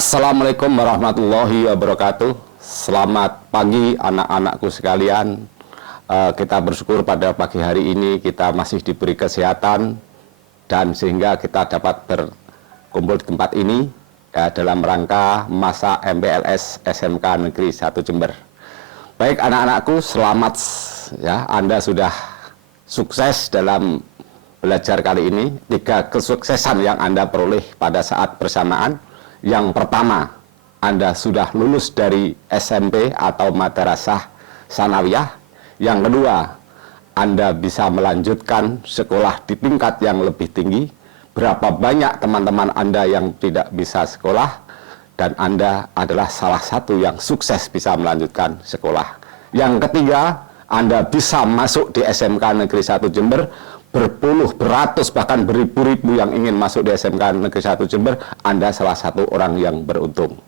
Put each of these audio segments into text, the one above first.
Assalamualaikum warahmatullahi wabarakatuh. Selamat pagi anak-anakku sekalian. Kita bersyukur pada pagi hari ini kita masih diberi kesehatan dan sehingga kita dapat berkumpul di tempat ini dalam rangka masa MPLS SMK Negeri 1 Jember. Baik anak-anakku, selamat ya, Anda sudah sukses dalam belajar kali ini. 3 kesuksesan yang Anda peroleh pada saat bersamaan. Yang pertama, Anda sudah lulus dari SMP atau Madrasah Sanawiyah. Yang kedua, Anda bisa melanjutkan sekolah di tingkat yang lebih tinggi. Berapa banyak teman-teman Anda yang tidak bisa sekolah, dan Anda adalah salah satu yang sukses bisa melanjutkan sekolah. Yang ketiga, Anda bisa masuk di SMK Negeri 1 Jember. Berpuluh, beratus, bahkan beribu-ribu yang ingin masuk di SMK Negeri 1 Jember. Anda salah satu orang yang beruntung.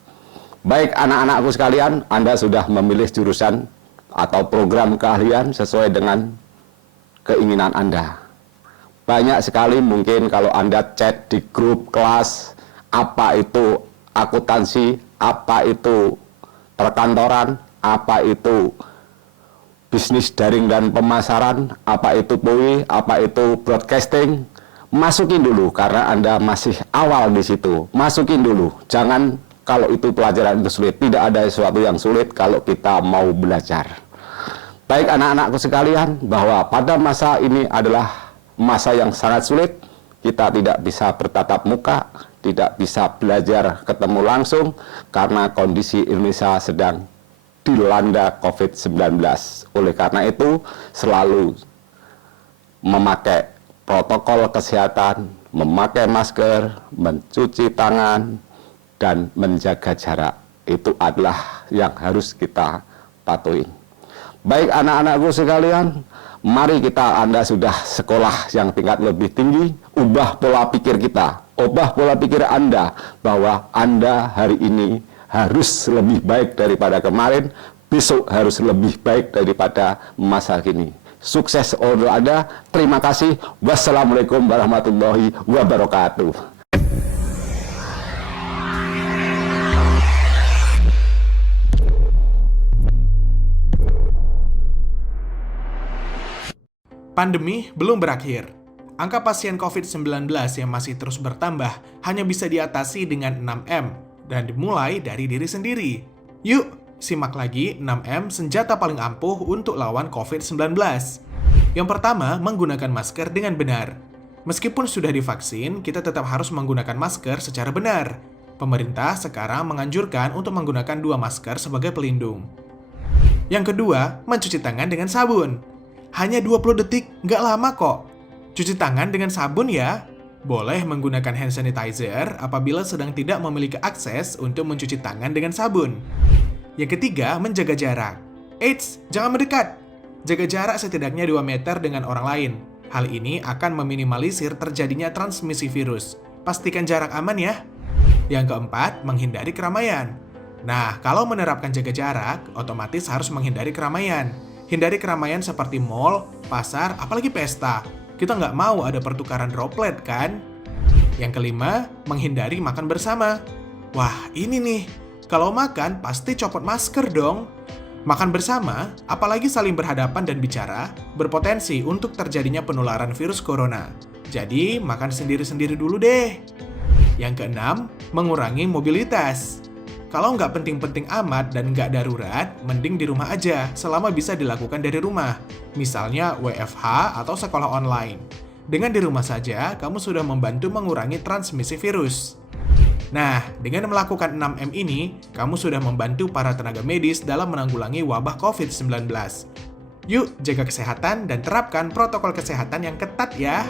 Baik anak-anakku sekalian, Anda sudah memilih jurusan atau program keahlian sesuai dengan keinginan Anda. Banyak sekali mungkin kalau Anda chat di grup kelas, apa itu akuntansi, apa itu perkantoran, apa itu bisnis daring dan pemasaran, apa itu POI, apa itu broadcasting. Masukin dulu karena Anda masih awal di situ. Masukin dulu. Jangan kalau itu pelajaran itu sulit. Tidak ada sesuatu yang sulit kalau kita mau belajar. Baik anak-anakku sekalian, bahwa pada masa ini adalah masa yang sangat sulit. Kita tidak bisa bertatap muka, tidak bisa belajar ketemu langsung karena kondisi Indonesia sedang dilanda COVID-19. Oleh karena itu, selalu memakai protokol kesehatan, memakai masker, mencuci tangan, dan menjaga jarak. Itu adalah yang harus kita patuhi. Baik anak-anakku sekalian, mari kita, Anda sudah sekolah yang tingkat lebih tinggi, ubah pola pikir kita, ubah pola pikir Anda, bahwa Anda hari ini harus lebih baik daripada kemarin, besok harus lebih baik daripada masa kini. Sukses untuk Anda. Terima kasih. Wassalamualaikum warahmatullahi wabarakatuh. Pandemi belum berakhir. Angka pasien COVID-19 yang masih terus bertambah hanya bisa diatasi dengan 6M dan dimulai dari diri sendiri. Yuk, simak lagi 6M senjata paling ampuh untuk lawan COVID-19. Yang pertama, menggunakan masker dengan benar. Meskipun sudah divaksin, kita tetap harus menggunakan masker secara benar. Pemerintah sekarang menganjurkan untuk menggunakan 2 masker sebagai pelindung. Yang kedua, mencuci tangan dengan sabun. Hanya 20 detik, nggak lama kok. Cuci tangan dengan sabun ya. Boleh menggunakan hand sanitizer apabila sedang tidak memiliki akses untuk mencuci tangan dengan sabun. Yang ketiga, menjaga jarak. Eits, jangan mendekat. Jaga jarak setidaknya 2 meter dengan orang lain. Hal ini akan meminimalisir terjadinya transmisi virus. Pastikan jarak aman ya. Yang keempat, menghindari keramaian. Nah, kalau menerapkan jaga jarak, otomatis harus menghindari keramaian. Hindari keramaian seperti mall, pasar, apalagi pesta. Kita nggak mau ada pertukaran droplet kan? Yang kelima, menghindari makan bersama. Wah, ini nih. Kalau makan, pasti copot masker dong. Makan bersama, apalagi saling berhadapan dan bicara, berpotensi untuk terjadinya penularan virus corona. Jadi, makan sendiri-sendiri dulu deh. Yang keenam, mengurangi mobilitas. Kalau nggak penting-penting amat dan nggak darurat, mending di rumah aja selama bisa dilakukan dari rumah. Misalnya WFH atau sekolah online. Dengan di rumah saja, kamu sudah membantu mengurangi transmisi virus. Nah, dengan melakukan 6M ini, kamu sudah membantu para tenaga medis dalam menanggulangi wabah COVID-19. Yuk, jaga kesehatan dan terapkan protokol kesehatan yang ketat ya.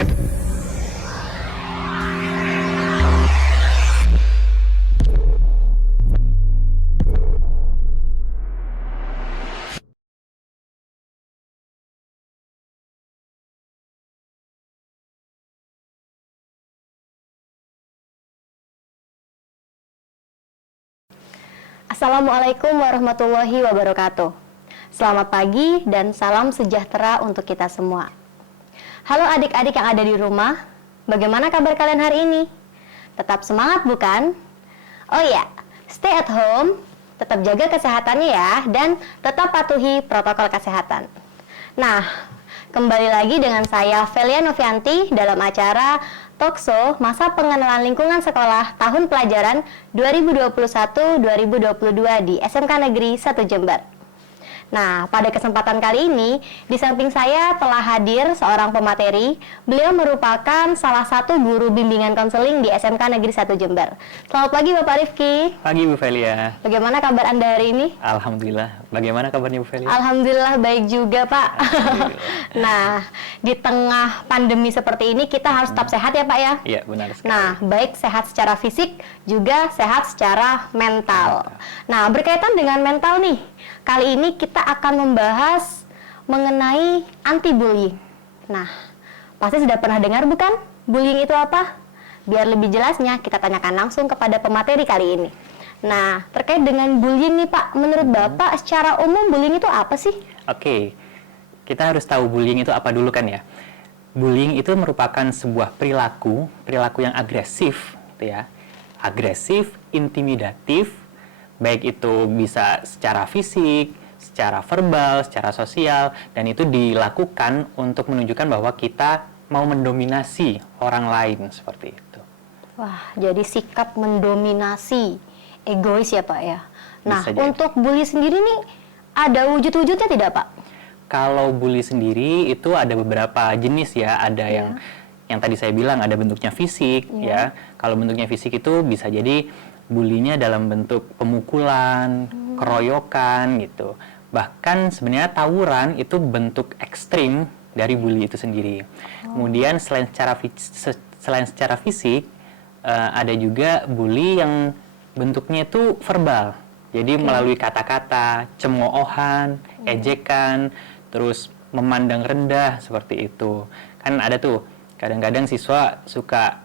Assalamualaikum warahmatullahi wabarakatuh. Selamat pagi dan salam sejahtera untuk kita semua. Halo adik-adik yang ada di rumah, bagaimana kabar kalian hari ini? Tetap semangat bukan? Oh iya, stay at home, tetap jaga kesehatannya ya, dan tetap patuhi protokol kesehatan. Nah, kembali lagi dengan saya Velia Novianti dalam acara Talkshow Masa Pengenalan Lingkungan Sekolah Tahun Pelajaran 2021-2022 di SMK Negeri 1 Jember. Nah, pada kesempatan kali ini, di samping saya telah hadir seorang pemateri. Beliau merupakan salah satu guru bimbingan konseling di SMK Negeri 1 Jember. Selamat pagi Bapak Rifki. Pagi Bu Velia. Bagaimana kabar Anda hari ini? Alhamdulillah. Bagaimana kabarnya Bu Velia? Alhamdulillah baik juga Pak. Nah, di tengah pandemi seperti ini kita harus tetap sehat ya Pak ya? Iya, benar sekali. Nah, baik sehat secara fisik juga sehat secara mental. Nah, berkaitan dengan mental nih, kali ini kita akan membahas mengenai anti-bullying. Nah, pasti sudah pernah dengar bukan? Bullying itu apa? Biar lebih jelasnya, kita tanyakan langsung kepada pemateri kali ini. Nah, terkait dengan bullying nih Pak, menurut Bapak secara umum bullying itu apa sih? Oke, kita harus tahu bullying itu apa dulu kan ya. Bullying itu merupakan sebuah perilaku yang agresif, gitu ya. Agresif, intimidatif, baik itu bisa secara fisik, secara verbal, secara sosial, dan itu dilakukan untuk menunjukkan bahwa kita mau mendominasi orang lain seperti itu. Wah, jadi sikap mendominasi, egois ya Pak ya. Nah, Bisa jadi. untuk bully sendiri nih, ada wujud-wujudnya tidak Pak? Kalau bully sendiri itu ada beberapa jenis ya, ada yang tadi saya bilang ada bentuknya fisik ya. Kalau bentuknya fisik itu bisa jadi bulinya dalam bentuk pemukulan, keroyokan gitu. Bahkan sebenarnya tawuran itu bentuk ekstrim dari bully itu sendiri. Kemudian selain secara fisik ada juga bully yang bentuknya itu verbal. Jadi melalui kata-kata, cemoohan, ejekan, terus memandang rendah seperti itu. Kan ada tuh kadang-kadang siswa suka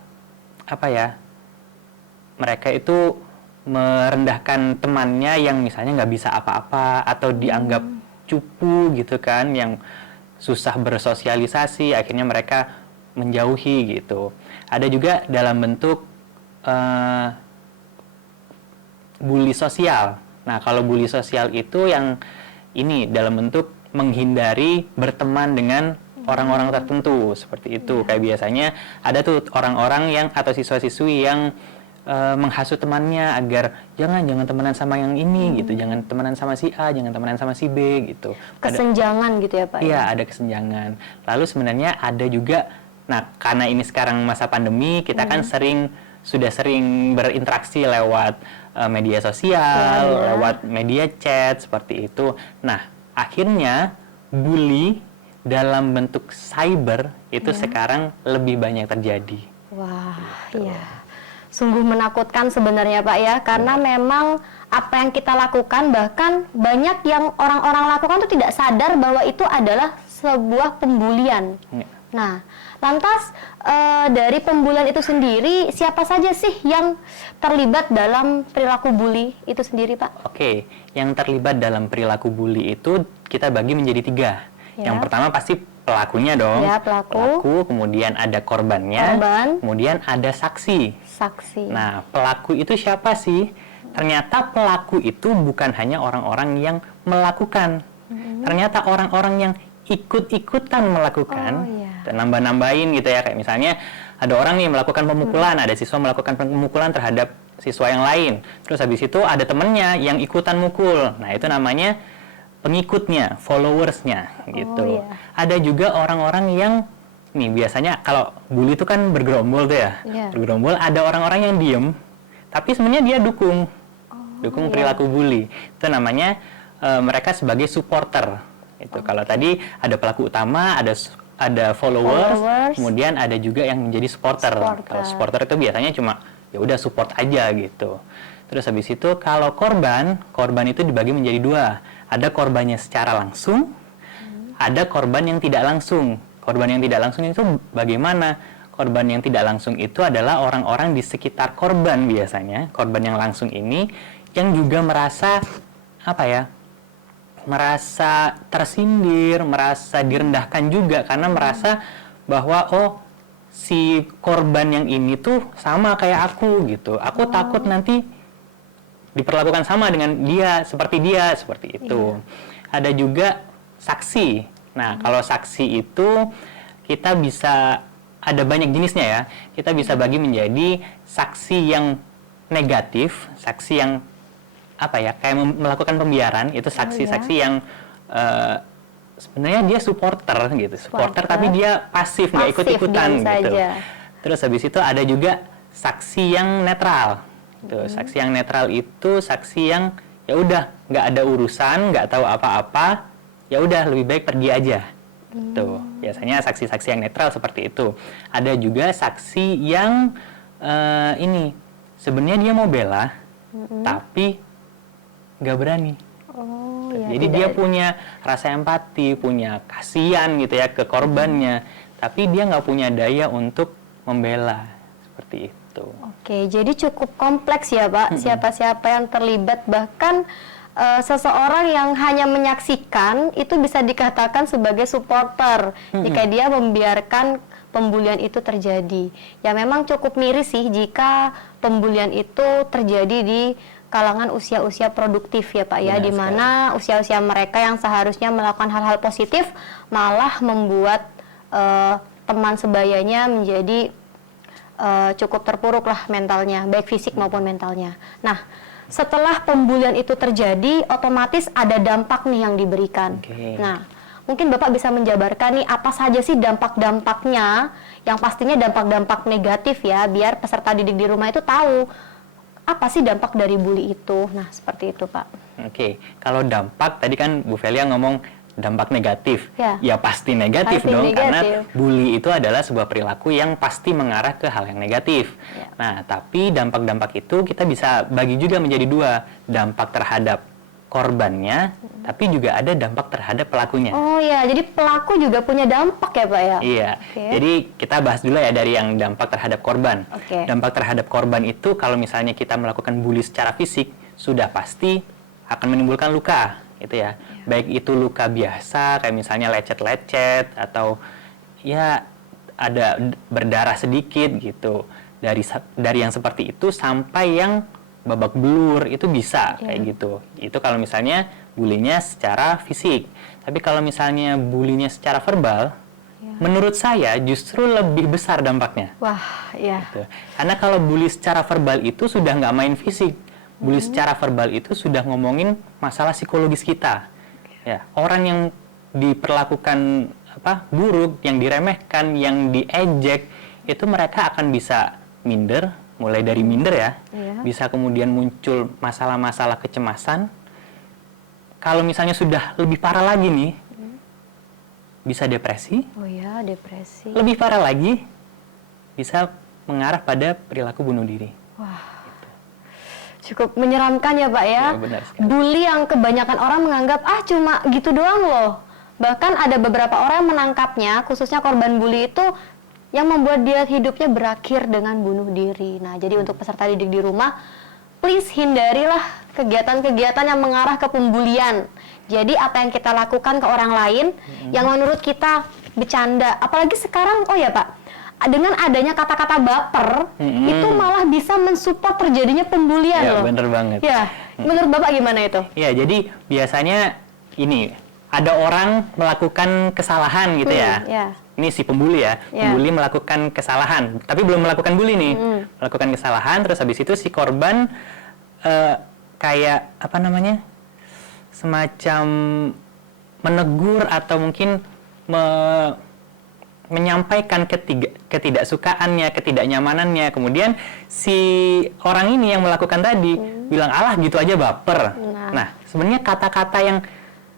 mereka itu merendahkan temannya yang misalnya nggak bisa apa-apa atau dianggap cupu gitu kan, yang susah bersosialisasi, akhirnya mereka menjauhi gitu. Ada juga dalam bentuk bully sosial. Nah, kalau bully sosial itu yang ini dalam bentuk menghindari berteman dengan orang-orang tertentu seperti itu. Kayak biasanya ada tuh orang-orang yang atau siswa-siswi yang menghasut temannya agar jangan temenan sama yang ini gitu, jangan temenan sama si A, jangan temenan sama si B gitu. Kesenjangan gitu ya Pak? Iya, ada kesenjangan. Lalu sebenarnya ada juga, nah karena ini sekarang masa pandemi, kita kan sudah sering berinteraksi lewat media sosial, lewat media chat seperti itu. Nah, akhirnya bully dalam bentuk cyber itu sekarang lebih banyak terjadi. Wah, iya. Sungguh menakutkan sebenarnya Pak ya, karena memang apa yang kita lakukan, bahkan banyak yang orang-orang lakukan itu tidak sadar bahwa itu adalah sebuah pembulian. Nah, lantas dari pembulian itu sendiri, siapa saja sih yang terlibat dalam perilaku bully itu sendiri Pak? Oke, yang terlibat dalam perilaku bully itu kita bagi menjadi 3. Yang pertama pasti pelakunya dong. Ya, pelaku. Kemudian ada korbannya. Kemudian ada saksi. Nah, pelaku itu siapa sih? Ternyata pelaku itu bukan hanya orang-orang yang melakukan. Ternyata orang-orang yang ikut-ikutan melakukan. Dan nambah-nambahin gitu ya. Kayak misalnya ada orang nih melakukan pemukulan, ada siswa melakukan pemukulan terhadap siswa yang lain. Terus habis itu ada temennya yang ikutan mukul. Nah, itu namanya pengikutnya, followersnya gitu. Ada juga orang-orang yang nih biasanya kalau bully itu kan bergerombol tuh ya. Bergerombol, ada orang-orang yang diem tapi sebenarnya dia dukung perilaku bully. Itu namanya mereka sebagai supporter. Itu kalau tadi ada pelaku utama, ada followers, kemudian ada juga yang menjadi supporter. Kalau supporter itu biasanya cuma ya udah support aja gitu. Terus habis itu kalau korban itu dibagi menjadi 2. Ada korbannya secara langsung, ada korban yang tidak langsung. Korban yang tidak langsung itu bagaimana? Korban yang tidak langsung itu adalah orang-orang di sekitar korban biasanya. Korban yang langsung ini yang juga merasa merasa tersindir, merasa direndahkan juga karena merasa bahwa si korban yang ini tuh sama kayak aku gitu. Aku takut nanti diperlakukan sama dengan dia, seperti itu. Ada juga saksi. Nah, kalau saksi itu kita bisa, ada banyak jenisnya ya. Kita bisa bagi menjadi saksi yang negatif, saksi yang apa ya, kayak melakukan pembiaran, itu saksi-saksi yang sebenarnya dia supporter gitu, supporter tapi dia pasif, nggak ikut-ikutan gitu. Terus habis itu ada juga saksi yang netral. Tuh, saksi yang netral itu saksi yang ya udah nggak ada urusan, nggak tahu apa-apa, ya udah lebih baik pergi aja. Tuh, biasanya saksi-saksi yang netral seperti itu. Ada juga saksi yang ini sebenarnya dia mau bela, tapi nggak berani. Jadi dia punya rasa empati, punya kasihan gitu ya ke korbannya, tapi dia nggak punya daya untuk membela, seperti itu. Oke, jadi cukup kompleks ya Pak, siapa-siapa yang terlibat, bahkan seseorang yang hanya menyaksikan itu bisa dikatakan sebagai supporter jika dia membiarkan pembulian itu terjadi. Ya memang cukup miris sih jika pembulian itu terjadi di kalangan usia-usia produktif ya Pak ya, di mana usia-usia mereka yang seharusnya melakukan hal-hal positif malah membuat teman sebayanya menjadi cukup terpuruk lah mentalnya, baik fisik maupun mentalnya. Nah, setelah pembulian itu terjadi, otomatis ada dampak nih yang diberikan. Nah, mungkin Bapak bisa menjabarkan nih apa saja sih dampak-dampaknya, yang pastinya dampak-dampak negatif ya, biar peserta didik di rumah itu tahu apa sih dampak dari bully itu. Nah, seperti itu Pak. Kalau dampak, tadi kan Bu Velia ngomong dampak negatif. Ya pasti negatif pasti dong, negatif. karena bully itu adalah sebuah perilaku yang pasti mengarah ke hal yang negatif. Nah, tapi dampak-dampak itu kita bisa bagi juga menjadi dua. Dampak terhadap korbannya, tapi juga ada dampak terhadap pelakunya. Oh ya, jadi pelaku juga punya dampak ya Pak ya? Iya, jadi kita bahas dulu ya dari yang dampak terhadap korban. Dampak terhadap korban itu kalau misalnya kita melakukan bully secara fisik, sudah pasti akan menimbulkan luka, gitu ya. Baik itu luka biasa, kayak misalnya lecet-lecet, atau ya ada berdarah sedikit gitu. Dari yang seperti itu sampai yang babak belur itu bisa kayak gitu. Itu kalau misalnya bulinya secara fisik. Tapi kalau misalnya bulinya secara verbal, menurut saya justru lebih besar dampaknya. Wah, iya. Gitu. Karena kalau bully secara verbal itu sudah nggak main fisik. Bully secara verbal itu sudah ngomongin masalah psikologis kita. Ya, orang yang diperlakukan buruk, yang diremehkan, yang diejek, itu mereka akan bisa minder. Mulai dari minder ya, bisa kemudian muncul masalah-masalah kecemasan. Kalau misalnya sudah lebih parah lagi nih, bisa depresi. Oh ya, depresi. Lebih parah lagi, bisa mengarah pada perilaku bunuh diri. Wah, cukup menyeramkan ya Pak ya. Benar sekali. Bully yang kebanyakan orang menganggap, cuma gitu doang loh. Bahkan ada beberapa orang yang menangkapnya, khususnya korban bully itu, yang membuat dia hidupnya berakhir dengan bunuh diri. Nah, jadi untuk peserta didik di rumah, please hindarilah kegiatan-kegiatan yang mengarah ke pembulian. Jadi apa yang kita lakukan ke orang lain, yang menurut kita bercanda, apalagi sekarang, Pak, dengan adanya kata-kata baper, itu malah bisa mensupport terjadinya pembulian loh. Bener banget. Ya, menurut Bapak gimana itu? Ya, jadi biasanya ini, ada orang melakukan kesalahan gitu ya. Ini si pembuli ya, pembuli melakukan kesalahan, tapi belum melakukan bully nih, melakukan kesalahan, terus habis itu si korban kayak semacam menegur atau mungkin menyampaikan ketidaksukaannya, ketidaknyamanannya, kemudian si orang ini yang melakukan tadi bilang, alah gitu aja baper. Nah, sebenarnya kata-kata yang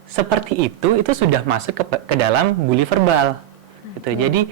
seperti itu sudah masuk ke dalam bully verbal. Gitu. Jadi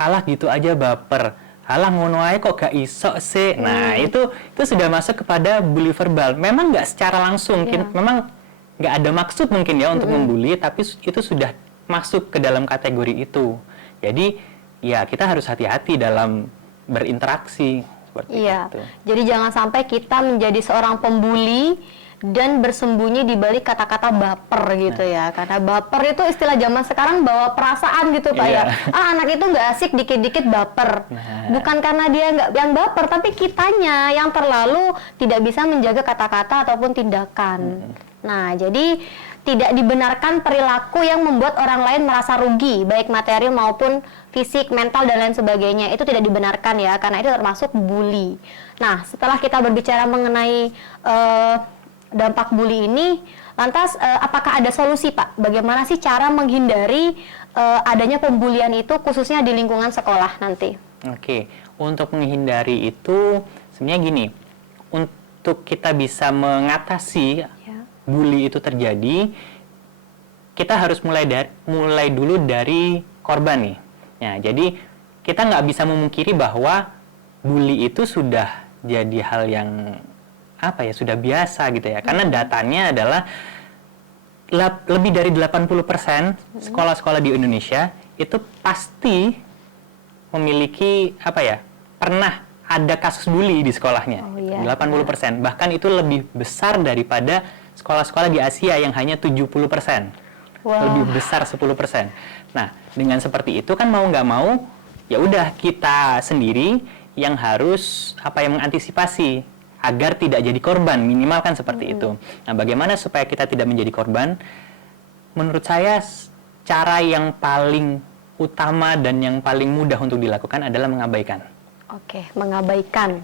alah gitu aja baper, alah ngono ae kok gak iso sih. Nah, itu sudah masuk kepada bully verbal. Memang nggak secara langsung, memang nggak ada maksud mungkin ya untuk membuli, tapi itu sudah masuk ke dalam kategori itu. Jadi ya kita harus hati-hati dalam berinteraksi seperti itu. Jadi jangan sampai kita menjadi seorang pembuli dan bersembunyi di balik kata-kata baper gitu ya. Karena baper itu istilah zaman sekarang bawa perasaan gitu Pak ya. Anak itu nggak asik dikit-dikit baper. Bukan karena dia nggak yang baper, tapi kitanya yang terlalu tidak bisa menjaga kata-kata ataupun tindakan. Nah, jadi tidak dibenarkan perilaku yang membuat orang lain merasa rugi, baik materi maupun fisik, mental, dan lain sebagainya. Itu tidak dibenarkan ya, karena itu termasuk bully. Nah, setelah kita berbicara mengenai dampak bully ini, lantas apakah ada solusi Pak? Bagaimana sih cara menghindari adanya pembulian itu, khususnya di lingkungan sekolah nanti? Oke, untuk menghindari itu sebenarnya gini, untuk kita bisa mengatasi bully itu terjadi, kita harus mulai dulu dari korban nih. Ya, jadi kita nggak bisa memungkiri bahwa bully itu sudah jadi hal yang sudah biasa gitu ya. Karena datanya adalah lebih dari 80% sekolah-sekolah di Indonesia itu pasti memiliki pernah ada kasus bully di sekolahnya. 80%. Bahkan itu lebih besar daripada sekolah-sekolah di Asia yang hanya 70%. Lebih besar 10%. Nah, dengan seperti itu kan mau nggak mau, ya udah kita sendiri yang harus mengantisipasi agar tidak jadi korban, minimal kan seperti itu. Nah, bagaimana supaya kita tidak menjadi korban? Menurut saya cara yang paling utama dan yang paling mudah untuk dilakukan adalah mengabaikan. Oke, mengabaikan.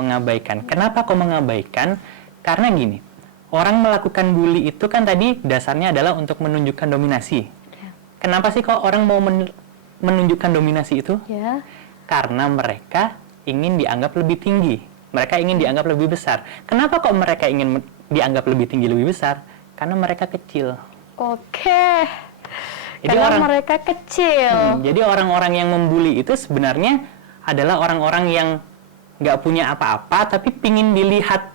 Mengabaikan. Kenapa kok mengabaikan? Karena gini, orang melakukan bully itu kan tadi dasarnya adalah untuk menunjukkan dominasi. Kenapa sih kok orang mau menunjukkan dominasi itu? Karena mereka ingin dianggap lebih tinggi. Mereka ingin dianggap lebih besar. Kenapa kok mereka ingin dianggap lebih tinggi, lebih besar? Karena mereka kecil. Oke. Jadi karena mereka kecil. Jadi orang-orang yang membuli itu sebenarnya adalah orang-orang yang nggak punya apa-apa, tapi pingin dilihat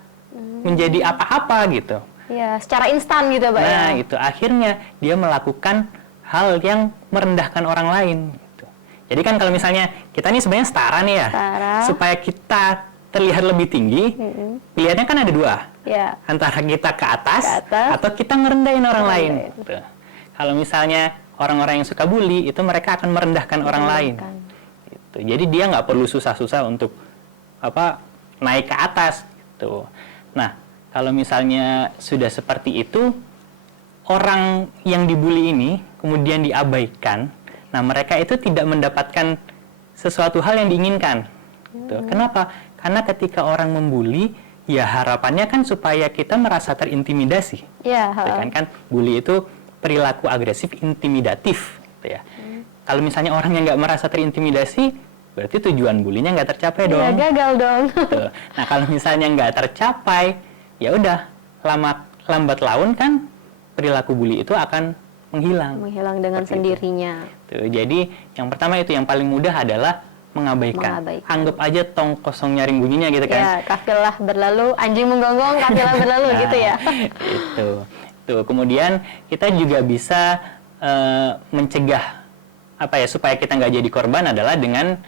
menjadi apa-apa gitu. Ya, secara instan gitu Pak. Nah, itu akhirnya dia melakukan hal yang merendahkan orang lain. Gitu. Jadi kan kalau misalnya kita ini sebenarnya setara nih ya, supaya kita terlihat lebih tinggi, pilihannya kan ada dua. Antara kita ke atas atau kita ngerendahin orang lain. Gitu. Kalau misalnya orang-orang yang suka bully, itu mereka akan merendahkan orang lain. Gitu. Jadi dia nggak perlu susah-susah untuk naik ke atas. Gitu. Nah, kalau misalnya sudah seperti itu, orang yang dibully ini kemudian diabaikan, nah mereka itu tidak mendapatkan sesuatu hal yang diinginkan. Gitu. Kenapa? Karena ketika orang membuli, ya harapannya kan supaya kita merasa terintimidasi. Kan bully itu perilaku agresif intimidatif. Gitu ya. Kalau misalnya orang yang nggak merasa terintimidasi, berarti tujuan bulinya nggak tercapai dong. Gagal dong. Tuh. Nah, kalau misalnya nggak tercapai, ya udah lambat laun kan perilaku bully itu akan menghilang. Menghilang dengan sendirinya. Tuh, jadi yang pertama itu yang paling mudah adalah mengabaikan. Anggap aja tong kosong nyaring bunyinya gitu kan. Ya, kafilah berlalu, anjing menggonggong, kafilah berlalu gitu ya. Itu. Tuh, kemudian kita juga bisa mencegah supaya kita nggak jadi korban adalah dengan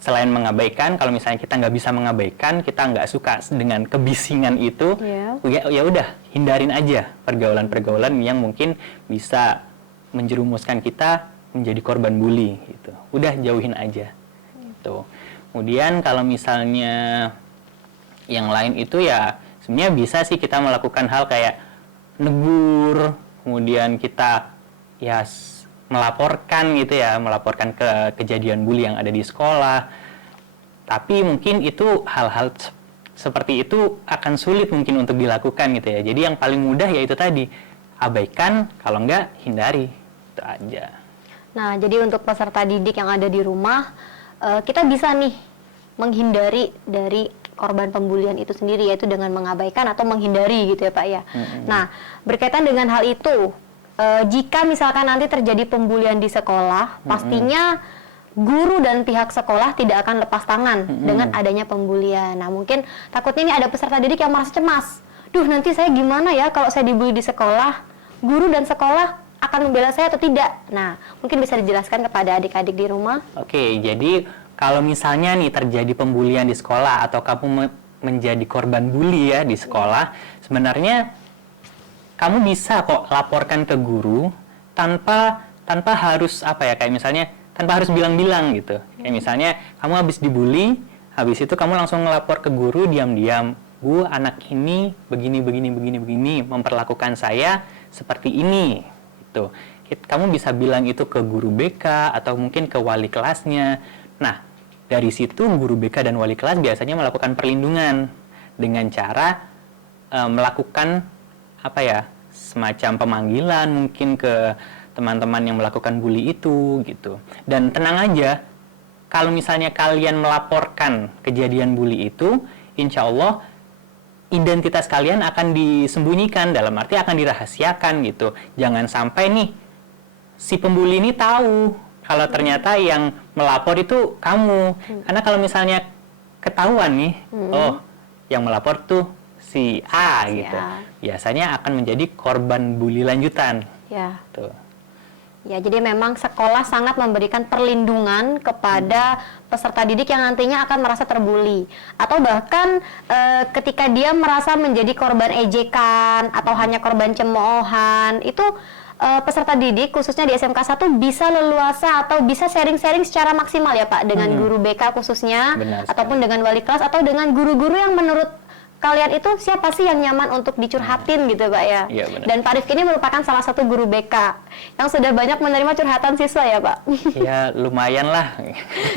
selain mengabaikan, kalau misalnya kita nggak bisa mengabaikan, kita nggak suka dengan kebisingan itu, ya udah hindarin aja pergaulan-pergaulan yang mungkin bisa menjerumuskan kita menjadi korban bully gitu. Udah jauhin aja. Gitu. Kemudian kalau misalnya yang lain itu ya sebenarnya bisa sih kita melakukan hal kayak negur, kemudian kita ya melaporkan gitu ya, melaporkan ke kejadian bully yang ada di sekolah. Tapi mungkin itu hal-hal seperti itu akan sulit mungkin untuk dilakukan gitu ya. Jadi yang paling mudah yaitu tadi, abaikan, kalau enggak hindari. Itu aja. Nah, jadi untuk peserta didik yang ada di rumah, kita bisa nih menghindari dari korban pembulian itu sendiri, yaitu dengan mengabaikan atau menghindari gitu ya Pak ya. Nah, berkaitan dengan hal itu, jika misalkan nanti terjadi pembulian di sekolah, pastinya guru dan pihak sekolah tidak akan lepas tangan dengan adanya pembulian. Nah, mungkin takutnya ini ada peserta didik yang merasa cemas. Duh, nanti saya gimana ya kalau saya dibully di sekolah? Guru dan sekolah akan membela saya atau tidak? Nah, mungkin bisa dijelaskan kepada adik-adik di rumah. Oke, jadi kalau misalnya nih terjadi pembulian di sekolah atau kamu menjadi korban bully ya di sekolah, sebenarnya kamu bisa kok laporkan ke guru tanpa harus apa ya, kayak misalnya tanpa harus bilang-bilang gitu. Kayak misalnya kamu habis dibully, habis itu kamu langsung ngelapor ke guru diam-diam, Bu, anak ini begini, memperlakukan saya seperti ini. Gitu. Kamu bisa bilang itu ke guru BK atau mungkin ke wali kelasnya. Nah, dari situ guru BK dan wali kelas biasanya melakukan perlindungan dengan cara melakukan apa ya, semacam pemanggilan mungkin ke teman-teman yang melakukan bully itu gitu. Dan tenang aja, kalau misalnya kalian melaporkan kejadian bully itu, insya Allah identitas kalian akan disembunyikan, dalam arti akan dirahasiakan gitu. Jangan sampai nih si pembuli ini tahu kalau ternyata yang melapor itu kamu. Karena kalau misalnya ketahuan nih, oh yang melapor tuh si A gitu, biasanya akan menjadi korban bully lanjutan. Ya. Tuh. Ya, jadi memang sekolah sangat memberikan perlindungan kepada peserta didik yang nantinya akan merasa terbuli. Atau bahkan ketika dia merasa menjadi korban ejekan atau hanya korban cemoohan, itu peserta didik khususnya di SMK 1 bisa leluasa atau bisa sharing-sharing secara maksimal ya Pak, dengan guru BK khususnya, ataupun dengan wali kelas atau dengan guru-guru yang menurut kalian itu siapa sih yang nyaman untuk dicurhatin gitu Pak ya. Iya, benar. Dan Pak Rifki ini merupakan salah satu guru BK yang sudah banyak menerima curhatan siswa ya Pak. Ya lumayan lah.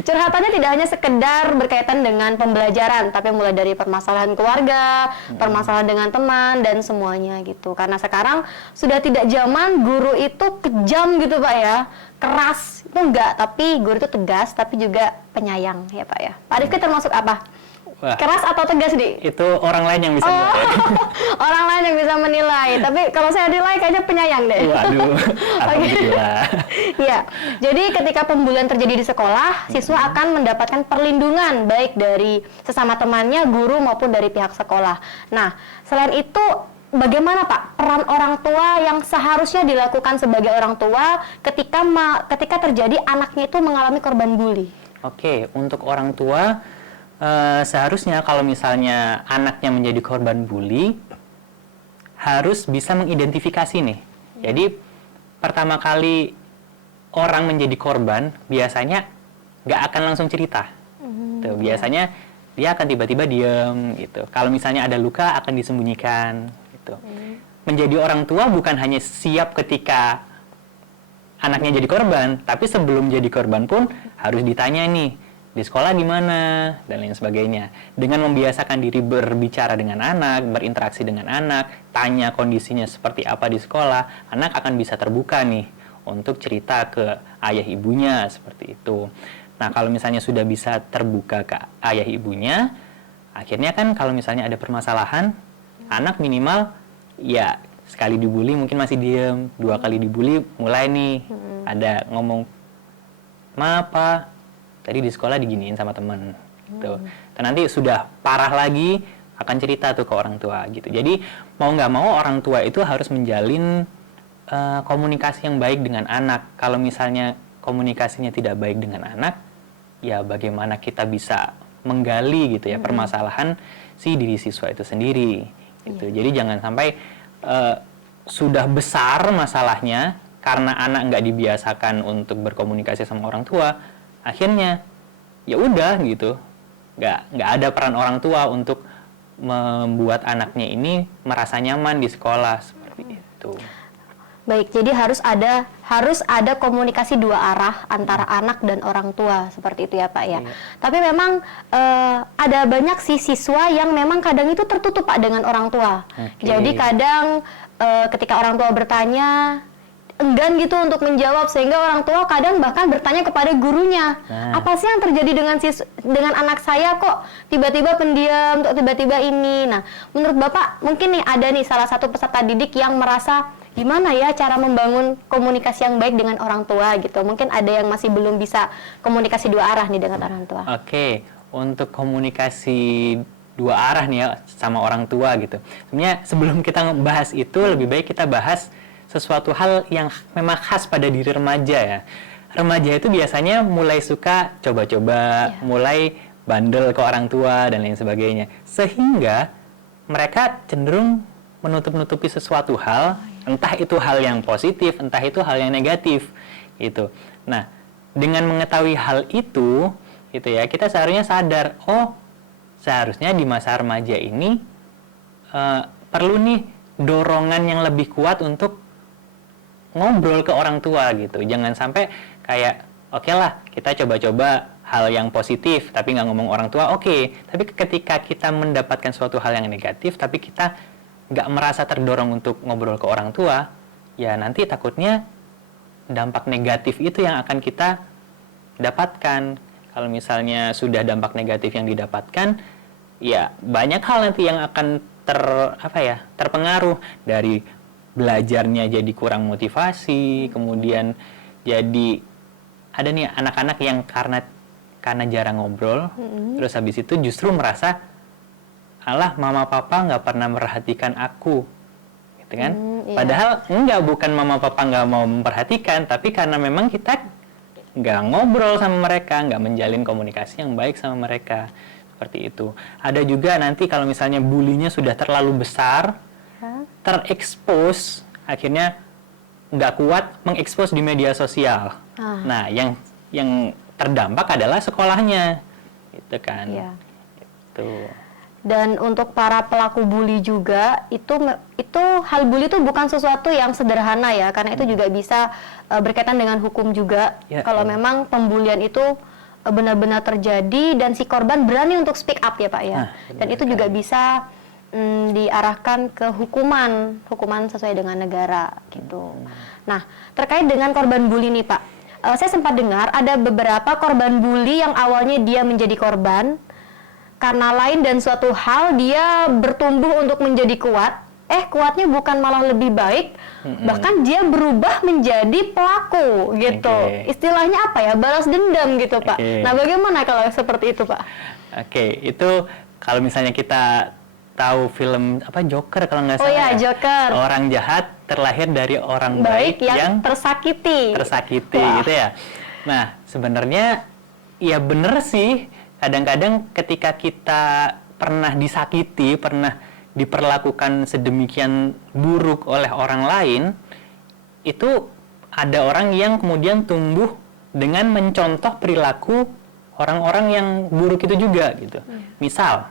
Curhatannya tidak hanya sekedar berkaitan dengan pembelajaran, tapi mulai dari permasalahan keluarga, permasalahan dengan teman, dan semuanya gitu. Karena sekarang sudah tidak zaman guru itu kejam gitu Pak ya, keras, itu enggak, tapi guru itu tegas, tapi juga penyayang ya Pak ya. Pak Rifki termasuk apa? Wah, keras atau tegas, Di? Itu orang lain yang bisa menilai. Orang lain yang bisa menilai. Tapi kalau saya nilai kayaknya penyayang deh. Waduh, alhamdulillah. Iya. Jadi ketika pembulian terjadi di sekolah, siswa akan mendapatkan perlindungan baik dari sesama temannya, guru maupun dari pihak sekolah. Nah, selain itu bagaimana Pak peran orang tua yang seharusnya dilakukan sebagai orang tua ketika terjadi anaknya itu mengalami korban bully? Oke, untuk orang tua seharusnya kalau misalnya anaknya menjadi korban bully harus bisa mengidentifikasi nih. Jadi pertama kali orang menjadi korban biasanya nggak akan langsung cerita. Tuh, biasanya dia akan tiba-tiba diam gitu. Kalau misalnya ada luka akan disembunyikan gitu. Menjadi orang tua bukan hanya siap ketika anaknya jadi korban, tapi sebelum jadi korban pun harus ditanya nih, di sekolah gimana, dan lain sebagainya. Dengan membiasakan diri berbicara dengan anak, berinteraksi dengan anak, tanya kondisinya seperti apa di sekolah, anak akan bisa terbuka nih untuk cerita ke ayah ibunya, seperti itu. Nah, kalau misalnya sudah bisa terbuka ke ayah ibunya, akhirnya kan kalau misalnya ada permasalahan, anak minimal ya sekali dibully mungkin masih diem, 2 kali dibully mulai nih ada ngomong, "Ma, Pak, tadi di sekolah diginiin sama temen." Gitu. Dan nanti sudah parah lagi akan cerita tuh ke orang tua gitu. Jadi mau nggak mau orang tua itu harus menjalin komunikasi yang baik dengan anak. Kalau misalnya komunikasinya tidak baik dengan anak, ya bagaimana kita bisa menggali gitu ya permasalahan si diri siswa itu sendiri gitu. Jadi jangan sampai sudah besar masalahnya karena anak nggak dibiasakan untuk berkomunikasi sama orang tua, akhirnya ya udah gitu, nggak ada peran orang tua untuk membuat anaknya ini merasa nyaman di sekolah seperti itu. Baik, jadi harus ada komunikasi 2 arah antara anak dan orang tua seperti itu ya Pak ya. Tapi memang ada banyak sih siswa yang memang kadang itu tertutup Pak dengan orang tua. Jadi kadang ketika orang tua bertanya enggan gitu untuk menjawab, sehingga orang tua kadang bahkan bertanya kepada gurunya, apa sih yang terjadi dengan anak saya, kok tiba-tiba pendiam, tiba-tiba ini. Nah, menurut Bapak mungkin nih ada nih salah satu peserta didik yang merasa gimana ya cara membangun komunikasi yang baik dengan orang tua gitu. Mungkin ada yang masih belum bisa komunikasi 2 arah nih dengan orang tua. Oke, untuk komunikasi 2 arah nih ya sama orang tua gitu. Sebenarnya sebelum kita bahas itu lebih baik kita bahas sesuatu hal yang memang khas pada diri remaja ya. Remaja itu biasanya mulai suka coba-coba, mulai bandel ke orang tua dan lain sebagainya. Sehingga mereka cenderung menutup-nutupi sesuatu hal, entah itu hal yang positif, entah itu hal yang negatif, gitu. Nah, dengan mengetahui hal itu, gitu ya, kita seharusnya sadar, oh, seharusnya di masa remaja ini perlu nih dorongan yang lebih kuat untuk ngobrol ke orang tua, gitu. Jangan sampai kayak, oke lah, kita coba-coba hal yang positif, tapi nggak ngomong orang tua, oke. Tapi ketika kita mendapatkan suatu hal yang negatif, tapi kita nggak merasa terdorong untuk ngobrol ke orang tua, ya nanti takutnya dampak negatif itu yang akan kita dapatkan. Kalau misalnya sudah dampak negatif yang didapatkan, ya banyak hal nanti yang akan terpengaruh, dari belajarnya jadi kurang motivasi, kemudian jadi ada nih anak-anak yang karena jarang ngobrol, terus habis itu justru merasa, alah, mama papa nggak pernah memperhatikan aku, gitu kan? Iya. Padahal bukan mama papa nggak mau memperhatikan, tapi karena memang kita nggak ngobrol sama mereka, nggak menjalin komunikasi yang baik sama mereka, seperti itu. Ada juga nanti kalau misalnya bulinya sudah terlalu besar, terekspos, akhirnya nggak kuat mengekspos di media sosial. Nah, yang terdampak adalah sekolahnya, gitu kan? Iya. Itu. Dan untuk para pelaku bully juga, itu hal bully itu bukan sesuatu yang sederhana ya, karena itu juga bisa berkaitan dengan hukum juga. Ya, kalau memang pembulian itu benar-benar terjadi dan si korban berani untuk speak up ya Pak ya. Dan itu juga bisa diarahkan ke hukuman sesuai dengan negara gitu. Nah, terkait dengan korban bully nih Pak, saya sempat dengar ada beberapa korban bully yang awalnya dia menjadi korban, karena lain dan suatu hal dia bertumbuh untuk menjadi kuat, kuatnya bukan malah lebih baik, bahkan dia berubah menjadi pelaku gitu. Istilahnya apa ya, balas dendam gitu Pak. Nah, bagaimana kalau seperti itu Pak? Itu kalau misalnya kita tahu film Joker kalau nggak salah. Oh ya, Joker. Orang jahat terlahir dari orang baik yang tersakiti gitu ya. Nah, sebenarnya ya bener sih. Kadang-kadang ketika kita pernah disakiti, pernah diperlakukan sedemikian buruk oleh orang lain, itu ada orang yang kemudian tumbuh dengan mencontoh perilaku orang-orang yang buruk itu juga gitu. Misal,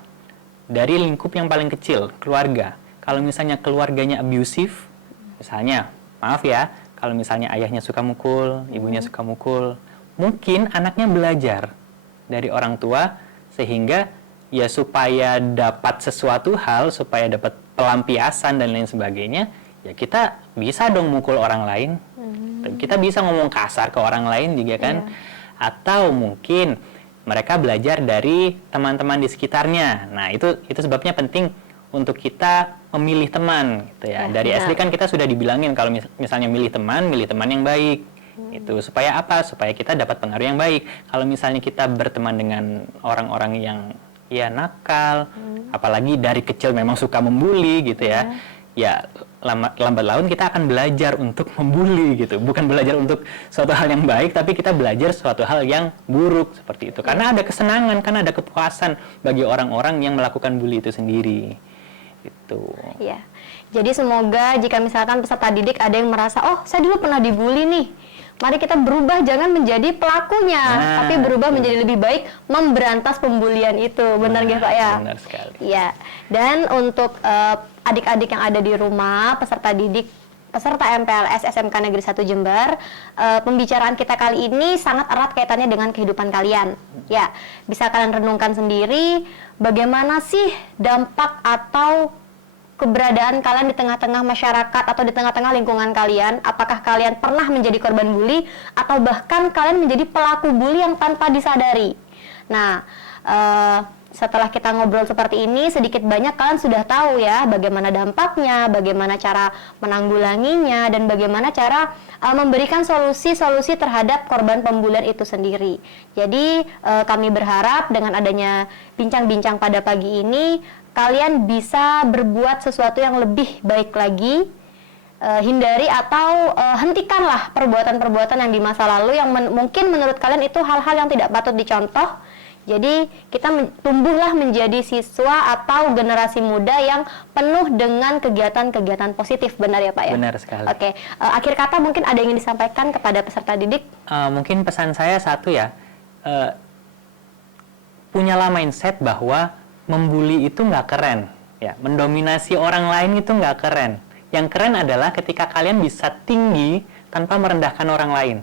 dari lingkup yang paling kecil, keluarga. Kalau misalnya keluarganya abusif, misalnya, maaf ya, kalau misalnya ayahnya suka mukul, ibunya suka mukul, mungkin anaknya belajar dari orang tua, sehingga ya supaya dapat sesuatu hal, supaya dapat pelampiasan dan lain sebagainya, ya kita bisa dong mukul orang lain. Kita bisa ngomong kasar ke orang lain juga kan. Atau mungkin mereka belajar dari teman-teman di sekitarnya. Nah, itu sebabnya penting untuk kita memilih teman gitu ya. Dari SD kan kita sudah dibilangin kalau misalnya milih teman yang baik. Itu supaya apa? Supaya kita dapat pengaruh yang baik. Kalau misalnya kita berteman dengan orang-orang yang ya nakal, apalagi dari kecil memang suka membuli gitu ya. Ya lambat laun kita akan belajar untuk membuli gitu. Bukan belajar untuk suatu hal yang baik, tapi kita belajar suatu hal yang buruk seperti itu. Karena ada kesenangan, karena ada kepuasan bagi orang-orang yang melakukan bully itu sendiri. Itu. Iya. Jadi semoga jika misalkan peserta didik ada yang merasa, oh saya dulu pernah dibully nih, mari kita berubah, jangan menjadi pelakunya, tapi berubah menjadi lebih baik memberantas pembulian itu. Benar nggak Pak ya? Benar sekali. Iya. Dan untuk adik-adik yang ada di rumah, peserta didik, peserta MPLS SMK Negeri 1 Jember, pembicaraan kita kali ini sangat erat kaitannya dengan kehidupan kalian. Ya, bisa kalian renungkan sendiri, bagaimana sih dampak atau keberadaan kalian di tengah-tengah masyarakat atau di tengah-tengah lingkungan kalian. Apakah kalian pernah menjadi korban bully atau bahkan kalian menjadi pelaku bully yang tanpa disadari. Nah, setelah kita ngobrol seperti ini, sedikit banyak kalian sudah tahu ya bagaimana dampaknya, bagaimana cara menanggulanginya, dan bagaimana cara memberikan solusi-solusi terhadap korban pembulian itu sendiri. Jadi kami berharap dengan adanya bincang-bincang pada pagi ini, kalian bisa berbuat sesuatu yang lebih baik lagi, hindari atau hentikanlah perbuatan-perbuatan yang di masa lalu yang mungkin menurut kalian itu hal-hal yang tidak patut dicontoh, Jadi kita tumbuhlah menjadi siswa atau generasi muda yang penuh dengan kegiatan-kegiatan positif, benar ya Pak ya? Benar sekali. Oke, akhir kata mungkin ada yang ingin disampaikan kepada peserta didik? Mungkin pesan saya satu ya, punyalah mindset bahwa membuli itu nggak keren, ya, mendominasi orang lain itu nggak keren. Yang keren adalah ketika kalian bisa tinggi tanpa merendahkan orang lain.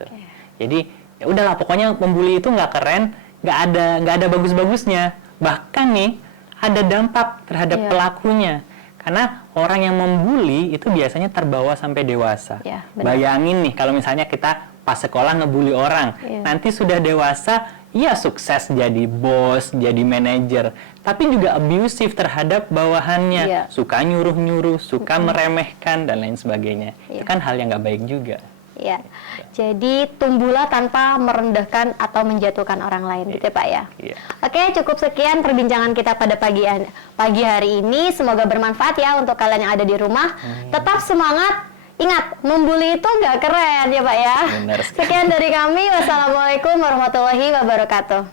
Tuh. Jadi ya udahlah, pokoknya membuli itu nggak keren. Nggak ada bagus-bagusnya, bahkan nih ada dampak terhadap pelakunya, karena orang yang membuli itu biasanya terbawa sampai dewasa. Bayangin nih kalau misalnya kita pas sekolah ngebully orang, nanti sudah dewasa, ya sukses jadi bos, jadi manajer, tapi juga abusive terhadap bawahannya, suka nyuruh-nyuruh, suka meremehkan dan lain sebagainya. Itu kan hal yang nggak baik juga. Ya, jadi tumbuhlah tanpa merendahkan atau menjatuhkan orang lain, gitu ya Pak ya. Oke, cukup sekian perbincangan kita pada pagi hari ini. Semoga bermanfaat ya untuk kalian yang ada di rumah. Tetap semangat. Ingat, membuli itu nggak keren ya Pak ya. Sekian dari kami. Wassalamualaikum warahmatullahi wabarakatuh.